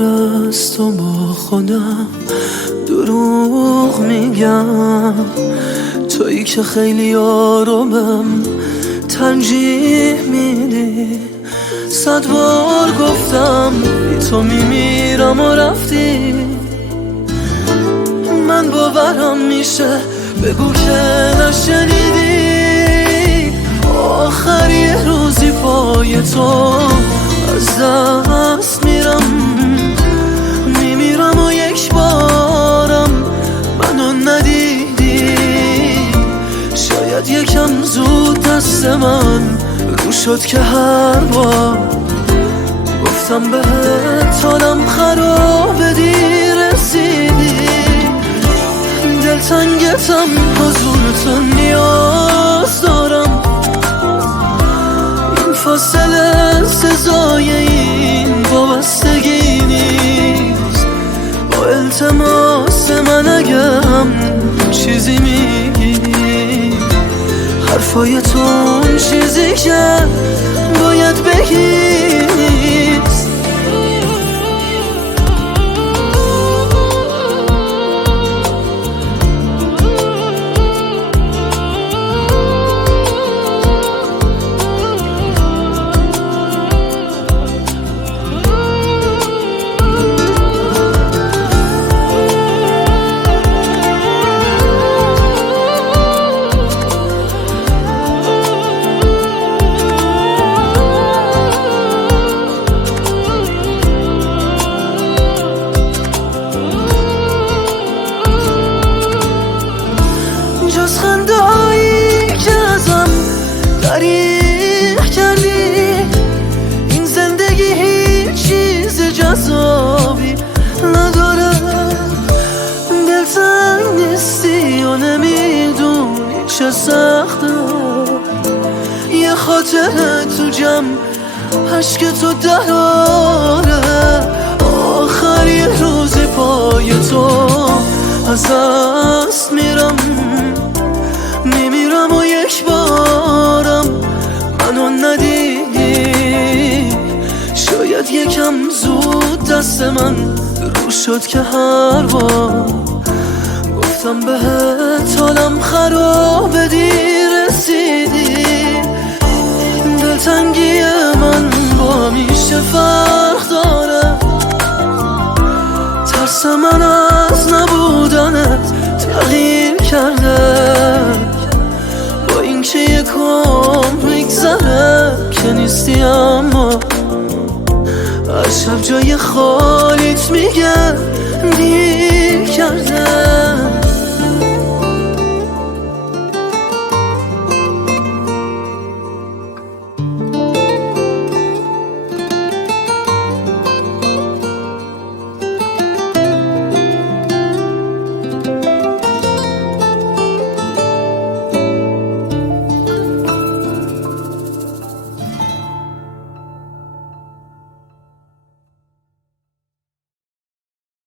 بهتر از تو با خودم دروغ میگم، تویی که خیلی آرومم ترجیح میدی. 100 بار گفتم بی تو میمیرم و رفتی، من باورم میشه بگو که نشنیدی. آخر یه روزی پای تو از دست میرم، میمیرم و یک بارم منو ندیدی. شاید یکم زود دست من رو شد که هر بار گفتم بهت حالم خرابه دیر رسیدی. دلتنگتم حضور تو نیاز دارم، این فاصله سزای این وابستگی نیست. با التماس من اگه هم چیزی میگی، حرفای تو اون چیزی که باید بگی نیست. جز خنده هایی که ازم دریغ کردی، این زندگی هیچ چیز جذابی نداره. دلتنگ نیستی و نمیدونی چه سخته، یه خاطره تو جمع عشق تو دراره. آخر یه روزی پای تو از دست میرم، میمیرم و یک بارم منو ندیدی. شاید یکم زود دست من رو شد که هر بار گفتم بهت حالم خرابه دیر رسیدی. دلتنگی من با همیشه فرق داره، ترس من از نبودنت تغییر کرده. با اینکه یکم میگذره که نیستی، اما از شب جای خالیت میگه دیر کرده.